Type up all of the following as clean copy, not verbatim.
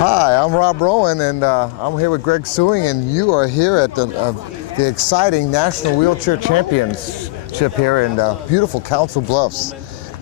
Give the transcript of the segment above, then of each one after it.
Hi, I'm Rob Rowan, and I'm here with Greg Suing, and you are here at the exciting National Wheelchair Championship here in beautiful Council Bluffs.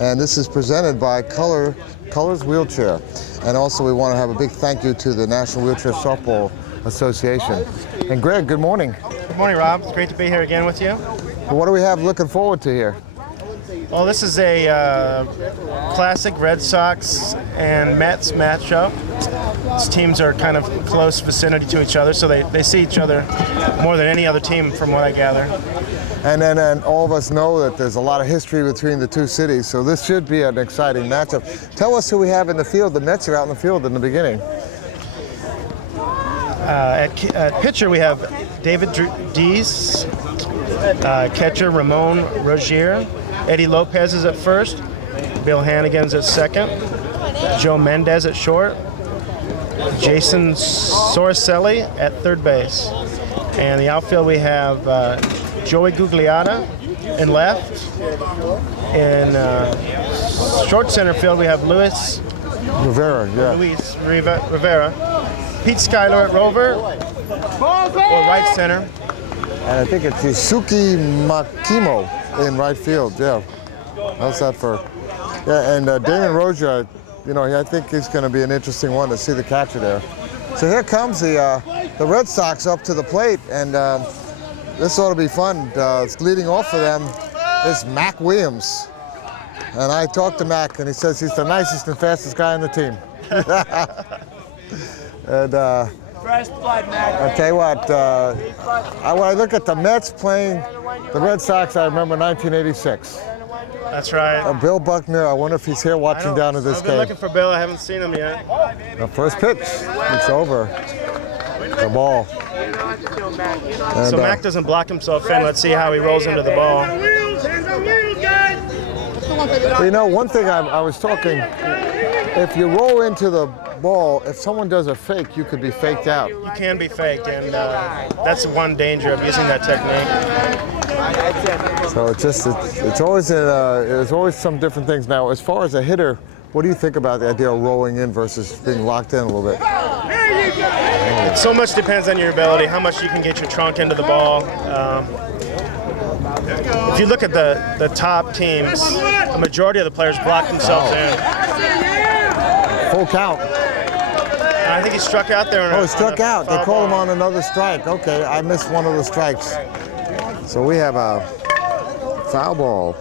And this is presented by Colors Wheelchair. And also we want to have a big thank you to the National Wheelchair Softball Association. And Greg, good morning. Good morning, Rob. It's great to be here again with you. What do we have looking forward to here? Well, this is a classic Red Sox and Mets matchup. These teams are kind of close vicinity to each other, so they see each other more than any other team from what I gather. And all of us know that there's a lot of history between the two cities, so this should be an exciting matchup. Tell us who we have in the field. The Mets are out in the field in the beginning. At pitcher, we have David Dees, catcher Ramon Rogier, Eddie Lopez is at first, Bill Hannigan's at second, Joe Mendez at short, Jason Sorcelli at third base. And the outfield we have Joey Gugliotta in left. In short center field we have Luis Rivera. Pete Schuyler at rover, or right center. And I think it's Yusuke Makimo in right field, yeah. How's that for? Yeah, and Damon Roja, you know, I think he's going to be an interesting one to see the catcher there. So here comes the Red Sox up to the plate, and this ought to be fun. It's leading off for them is Mac Williams. And I talked to Mac, and he says he's the nicest and fastest guy on the team. And Fresh blood, Mac. I'll tell you what, when I look at the Mets playing the Red Sox, I remember 1986. That's right. Bill Buckner, I wonder if he's here watching down to this I've been game. looking for Bill. I haven't seen him yet. The first pitch, it's over. The ball. And, So Mac doesn't block himself in. Let's see how he rolls into the ball. you know, one thing I was talking, if you roll into the ball, if someone does a fake, you could be faked out. You can be faked, and that's one danger of using that technique. So it's always there's always some different things. Now, as far as a hitter, what do you think about the idea of rolling in versus being locked in a little bit? It so much depends on your ability, how much you can get your trunk into the ball. If you look at the top teams, a majority of the players block themselves in. Full count. And I think he struck out there. He struck out. They called him on another strike. Okay, I missed one of the strikes. So we have a foul ball.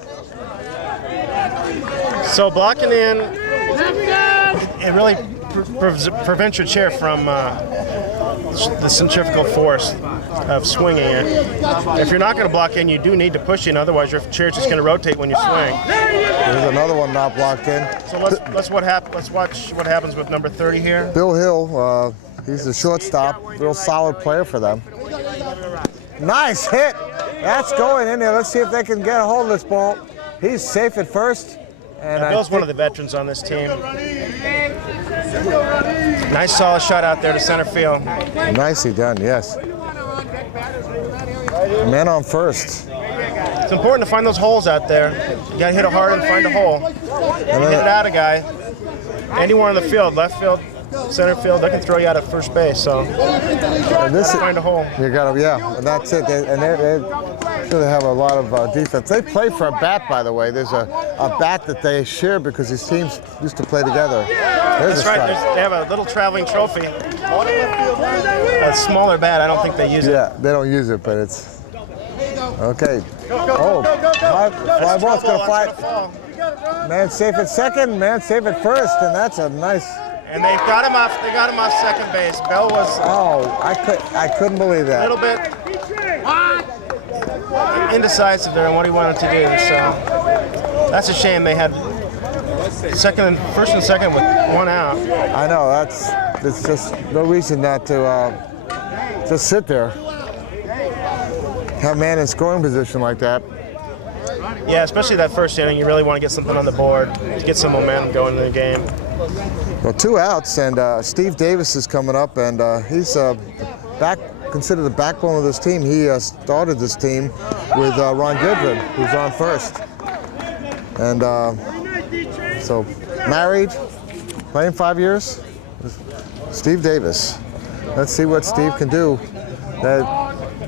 So blocking in, it really prevents your chair from the centrifugal force of swinging it. If you're not going to block in, you do need to push in, otherwise your chair's just going to rotate when you swing. There's another one not blocked in. So let's watch what happens with number 30 here. Bill Hill, he's the shortstop, real solid player for them. Nice hit. That's going in there. Let's see if they can get a hold of this ball. He's safe at first. And Bill's one of the veterans on this team. Nice solid shot out there to center field. Nicely done, yes. Man on first. It's important to find those holes out there. You got to hit it hard and find a hole. And hit it out a guy. Anywhere in the field, left field, center field, they can throw you out at first base. So find a hole. You got to, yeah, and that's it. They have a lot of defense. They play for a bat, by the way. There's a bat that they share because these teams used to play together. That's right. They have a little traveling trophy. A smaller bat. I don't think they use it. Yeah, they don't use it, but it's okay. Oh, fly ball's gonna fly. Man safe at second, man safe at first, and that's a nice. And they got him off. They got him off second base. Bell was. Oh, I couldn't believe that. A little bit indecisive there on what he wanted to do. So that's a shame. They had first and second with one out. I know. There's just no reason not to just sit there. Have a man in scoring position like that. Yeah, especially that first inning. You really want to get something on the board to get some momentum going in the game. Well, 2 outs, and Steve Davis is coming up, and he's considered the backbone of this team. He started this team with Ron Goodwin, who's on first. And so married, playing 5 years. Steve Davis. Let's see what Steve can do.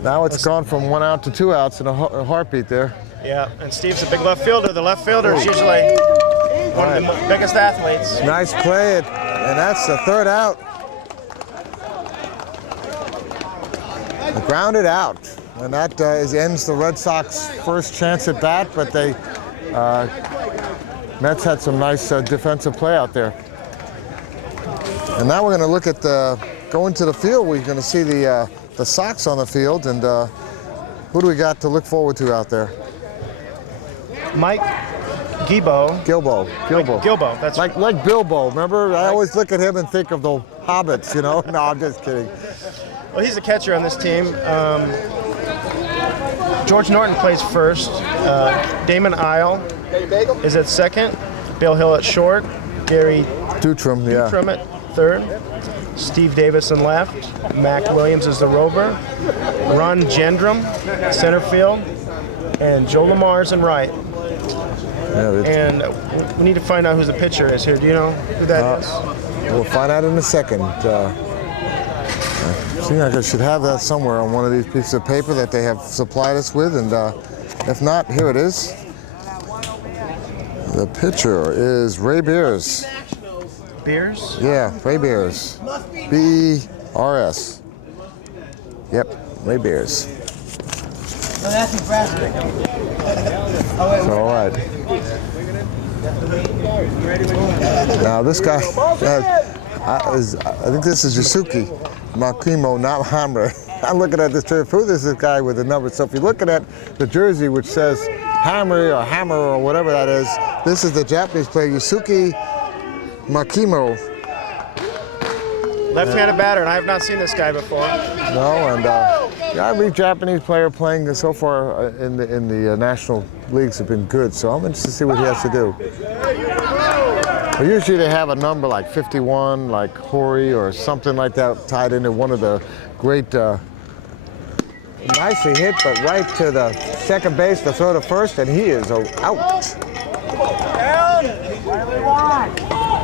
Now it's gone from 1 out to 2 outs in a heartbeat there. Yeah, and Steve's a big left fielder. The left fielder is usually one of the biggest athletes. Nice play, and that's the 3rd out. Grounded out, and that ends the Red Sox first chance at bat, but they Mets had some nice defensive play out there. And now we're going to look at go into the field. We're going to see the Sox on the field, and who do we got to look forward to out there? Mike Gilbo. Gilbo. That's like Bilbo. Remember, I always look at him and think of the hobbits. You know? No, I'm just kidding. Well, he's the catcher on this team. George Norton plays first. Damon Isle is at second. Bill Hill at short. Gary Dutram at third. Steve Davis in left. Mac Williams is the rover. Ron Gendrum, center field. And Joe Lamar's in right. And we need to find out who the pitcher is here. Do you know who that is? We'll find out in a second. Seems like I should have that somewhere on one of these pieces of paper that they have supplied us with, and if not, here it is. The pitcher is Ray Beers. Beers? Yeah, Ray Beers. B-E-R-S. Yep, Ray Beers. No, that's impressive. All right. Now this guy, I think this is Yusuke Makimo, not Hamre. I'm looking at this jersey. Who is this guy with the number? So if you're looking at the jersey which says Hamre or Hammer or whatever that is, this is the Japanese player Yusuke Makimo. Left-handed batter, and I have not seen this guy before. No, and every Japanese player playing so far in the national leagues have been good. So I'm interested to see what he has to do. But usually they have a number like 51, like Hori or something like that, tied into one of the great. Nicely hit, but right to the second base to throw to first, and he is out.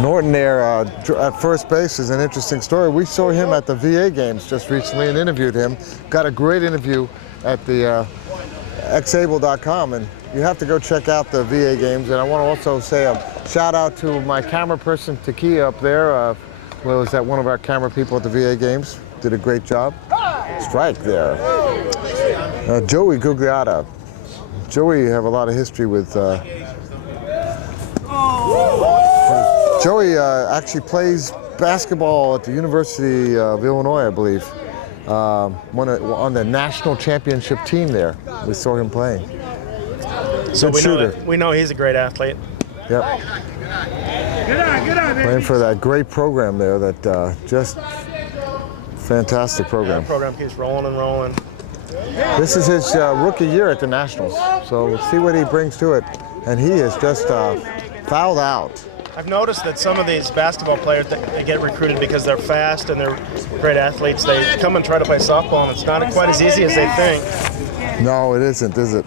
Norton there at first base is an interesting story. We saw him at the VA games just recently and interviewed him. Got a great interview at the xable.com, and you have to go check out the VA games. And I want to also say a shout out to my camera person, Takia, up there. Was that one of our camera people at the VA games? Did a great job. Strike there. Joey Gugliotta. Joey have a lot of history with. Joey actually plays basketball at the University of Illinois, I believe. On the national championship team there. We saw him playing. So Good we know he's a great athlete. Yep. Good on, Playing for that great program there, that just fantastic program. The program keeps rolling and rolling. This is his rookie year at the Nationals, so we'll see what he brings to it. And he is just fouled out. I've noticed that some of these basketball players, they get recruited because they're fast and they're great athletes. They come and try to play softball, and it's not quite as easy as they think. No, it isn't, is it?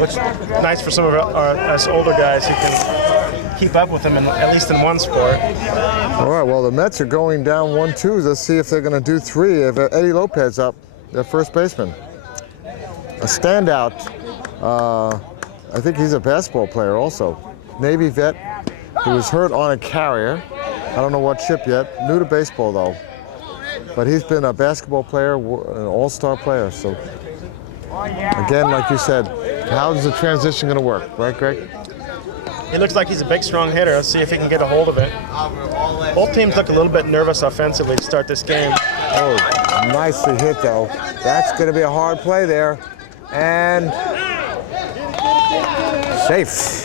Which is nice for some of us older guys who can keep up with them, at least in one sport. All right, well, the Mets are going down 1-2. Let's see if they're going to do 3. If Eddie Lopez up, their first baseman. A standout. I think he's a basketball player also. Navy vet who was hurt on a carrier. I don't know what ship yet. New to baseball, though. But he's been a basketball player, an all-star player. So, again, like you said, how is the transition going to work? Right, Greg? He looks like he's a big, strong hitter. Let's see if he can get a hold of it. Both teams look a little bit nervous offensively to start this game. Oh, nicely hit, though. That's going to be a hard play there. And safe.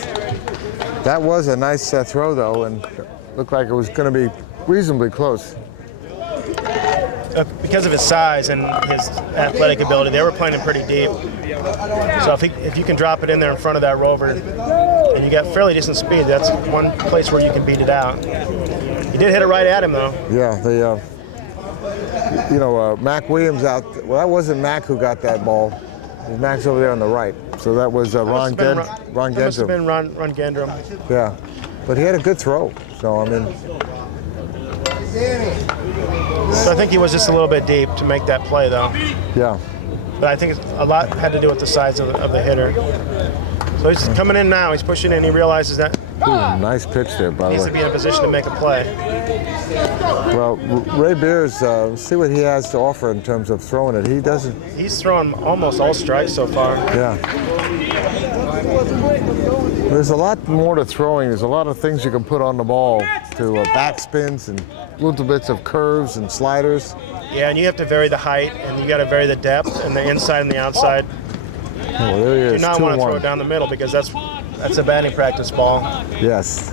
That was a nice throw, though, and looked like it was going to be reasonably close. Because of his size and his athletic ability, they were playing him pretty deep. So if you can drop it in there in front of that rover, and you got fairly decent speed, that's one place where you can beat it out. He did hit it right at him, though. Yeah, Mac Williams out. Well, that wasn't Mac who got that ball. Mac's over there on the right. So that was Ron Gendrum. That must have been Ron Gendrum. Yeah, but he had a good throw. So, I mean, So I think he was just a little bit deep to make that play, though. Yeah. But I think a lot had to do with the size of the hitter. So he's coming in now. He's pushing in. He realizes that Ooh, nice pitch there, by he the needs to way. be in a position to make a play. Well, Ray Beers, see what he has to offer in terms of throwing it. He doesn't. He's thrown almost all strikes so far. Yeah. There's a lot more to throwing. There's a lot of things you can put on the ball to backspins and little bits of curves and sliders. Yeah, and you have to vary the height, and you got to vary the depth and the inside and the outside. Oh, there he You do is. not want to throw 2-1. it down the middle because that's a batting practice ball. Yes.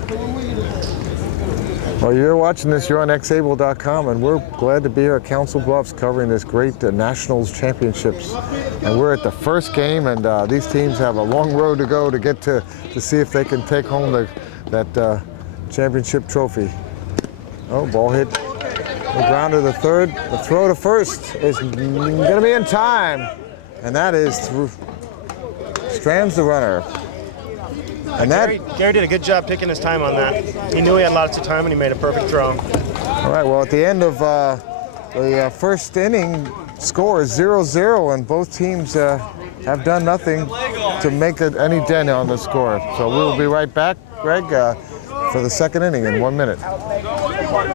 Well, you're watching this. You're on xable.com, and we're glad to be here at Council Bluffs covering this great Nationals championships. And we're at the first game, and these teams have a long road to go to get to see if they can take home that championship trophy. Oh, ball hit the ground to the third. The throw to first is going to be in time, and that is through. Strands the runner. And that. Gary did a good job taking his time on that. He knew he had lots of time, and he made a perfect throw. All right, well, at the end of the first inning, score is 0-0, and both teams have done nothing to make any dent on the score. So we'll be right back, Greg, for the second inning in 1 minute.